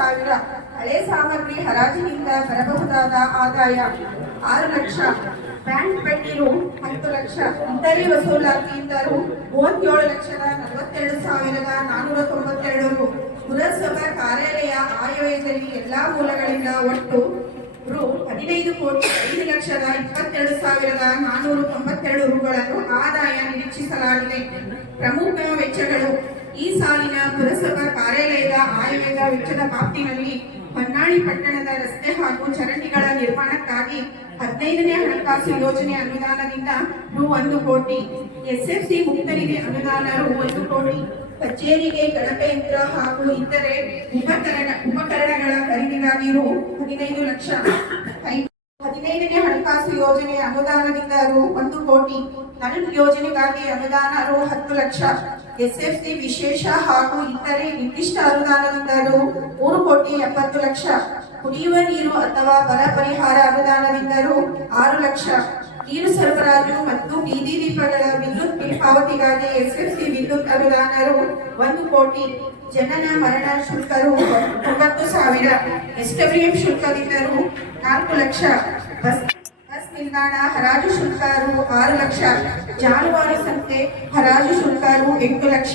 10,000 ಹಳೆ ಸಾಮಗ್ರಿ ಹರಾಜಿನಿಂದ ಬರಬಹುದಾದ ಆದಾಯ 6 ಲಕ್ಷ, ಬ್ಯಾಂಕ್ ಬಡ್ಡಿ ರು 10 ಲಕ್ಷ, ಇತರೆ ವಸೂಲಾತಿಯಿಂದ ರು 37,42,492 ರು. ಪುರಸಭಾ ಕಾರ್ಯಾಲಯ ಆಯವ್ಯಯದಲ್ಲಿ ಎಲ್ಲಾ ಮೂಲಗಳಿಂದ ಒಟ್ಟು ರು 15,05,22,492 ರುಗಳನ್ನು ಆದಾಯ ನಿರೀಕ್ಷಿಸಲಾಗಿದೆ. ಪ್ರಮುಖ ವೆಚ್ಚಗಳು: ಈ ಸಾಲಿನ ಪುರಸಭಾ ಕಾರ್ಯಾಲಯದ ಆಯವ್ಯಯದ ವೆಚ್ಚದ ವ್ಯಾಪ್ತಿನಲ್ಲಿ ಹೊನ್ನಾಳಿ ಪಟ್ಟಣದ ರಸ್ತೆ ಹಾಗೂ ಚರಂಡಿಗಳ ನಿರ್ಮಾಣಕ್ಕಾಗಿ 15ನೇ ಹಣಕಾಸು ಯೋಜನೆ ಅನುದಾನದಿಂದ ರು 1 ಕೋಟಿ, ಎಸ್ಎಫ್ಸಿ ಮುಕ್ತ ನಿಧಿ ಅನುದಾನ ರು 1 ಕೋಟಿ, ಕಚೇರಿಗೆ ಗಣಕಯಂತ್ರ ಹಾಗೂ ಇತರೆ ಉಪಕರಣಗಳ ಖರೀದಿಗಾಗಿ ರು 15 ಲಕ್ಷ, 15ನೇ ಹಣಕಾಸು ಯೋಜನೆ ಅನುದಾನದಿಂದ ರು 1 ಕೋಟಿ, ನಳನ್ ಯೋಜನೆಗಾಗಿ ಅನುದಾನ ರು 10 ಲಕ್ಷ, ಎಸ್ಎಫ್ಸಿ ವಿಶೇಷ ಹಾಗೂ ಇತರೆ ನಿರ್ದಿಷ್ಟ ಅನುದಾನದಿಂದ ರು 3 ಕೋಟಿ 70 ಲಕ್ಷ, ಕುಡಿಯುವ ನೀರು ಅಥವಾ ಬರ ಪರಿಹಾರ ಅನುದಾನದಿಂದ ರು 6 ಲಕ್ಷ, ನೀರು ಸರಬರಾಜು ಮತ್ತು ಬೀದಿ ದೀಪಗಳ ವಿದ್ಯುತ್ ಬಿಲ್ ಪಾವತಿಗಾಗಿ ಎಸ್ಎಫ್ಸಿ ವಿದ್ಯುತ್ ಅನುದಾನ ರು 1 ಕೋಟಿ, ಜನನ ಮರಣ ಶುಲ್ಕ ರು 90,000, ಎಸ್ಡಬ್ಲ್ಯೂಎಂ ಶುಲ್ಕದಿಂದ ರು 4 ಲಕ್ಷ, ಬಸ್ ನಿಲ್ದಾಣ ಹರಾಜು ಶುಲ್ಕ ರು 6 ಲಕ್ಷ, ಜಾನುವಾರು ಸಂತೆ ಹರಾಜು ಶುಲ್ಕ ರು 8 ಲಕ್ಷ.